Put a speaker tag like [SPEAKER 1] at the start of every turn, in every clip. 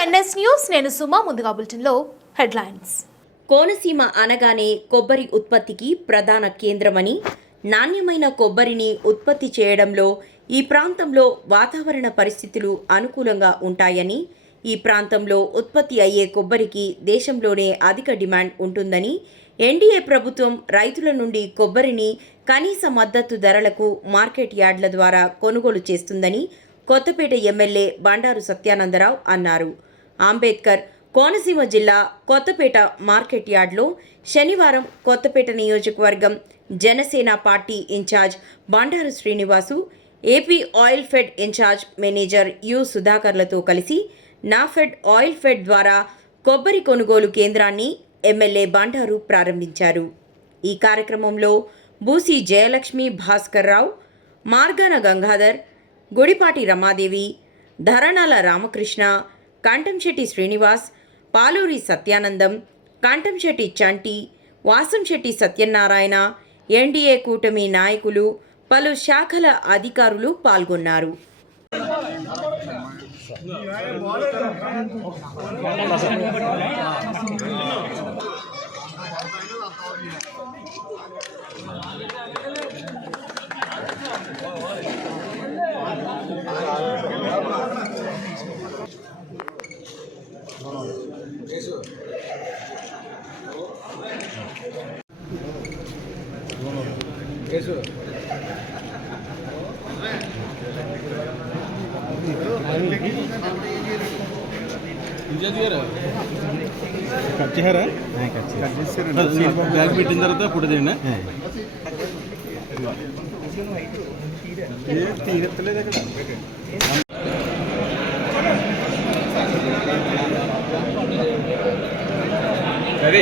[SPEAKER 1] NS news నేను సుమా ముందుగా బులెటిన్లో హెడ్లైన్స్.
[SPEAKER 2] కోనసీమ అనగానే కొబ్బరి ఉత్పత్తికి ప్రధాన కేంద్రమని నాణ్యమైన కొబ్బరిని ఉత్పత్తి చేయడంలో ఈ ప్రాంతంలో వాతావరణ పరిస్థితులు అనుకూలంగా ఉంటాయని ఈ ప్రాంతంలో ఉత్పత్తి అయ్యే కొబ్బరికి దేశంలోనే అధిక డిమాండ్ ఉంటుందని ఎన్డీఏ ప్రభుత్వం రైతుల నుండి కొబ్బరిని కనీస మద్దతు ధరలకు మార్కెట్ యార్డ్ల ద్వారా కొనుగోలు చేస్తుందని కొత్తపేట ఎమ్మెల్యే బండారు సత్యానందరావు అన్నారు. అంబేద్కర్. కోనసీమ జిల్లా కొత్తపేట మార్కెట్ యార్డ్లో శనివారం కొత్తపేట నియోజకవర్గం Janasena party incharge Bandaru Srinivasu AP oil fed incharge manager U సుధాకర్లతో కలిసి నాఫెడ్ ఆయిల్ ఫెడ్ ద్వారా కొబ్బరి కొనుగోలు కేంద్రాన్ని ఎమ్మెల్యే బండారు ప్రారంభించారు. ఈ కార్యక్రమంలో బూసి జయలక్ష్మి భాస్కర్ రావు మార్గాన గంగాధర్ గుడిపాటి రమాదేవి ధరణాల రామకృష్ణ కాంటంశెట్టి శ్రీనివాస్ పాలూరి సత్యానందం కాంటంశెట్టి చంటి వాసంశెట్టి సత్యనారాయణ ఎన్డీఏ కూటమి నాయకులు పలు శాఖల అధికారులు పాల్గొన్నారు.
[SPEAKER 3] కట్ చేశారా బ్యాగ్ పెట్టిన తర్వాత ఫోటో తీయండి తీయట్లేదు అక్కడ సరే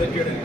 [SPEAKER 3] జరిగాడని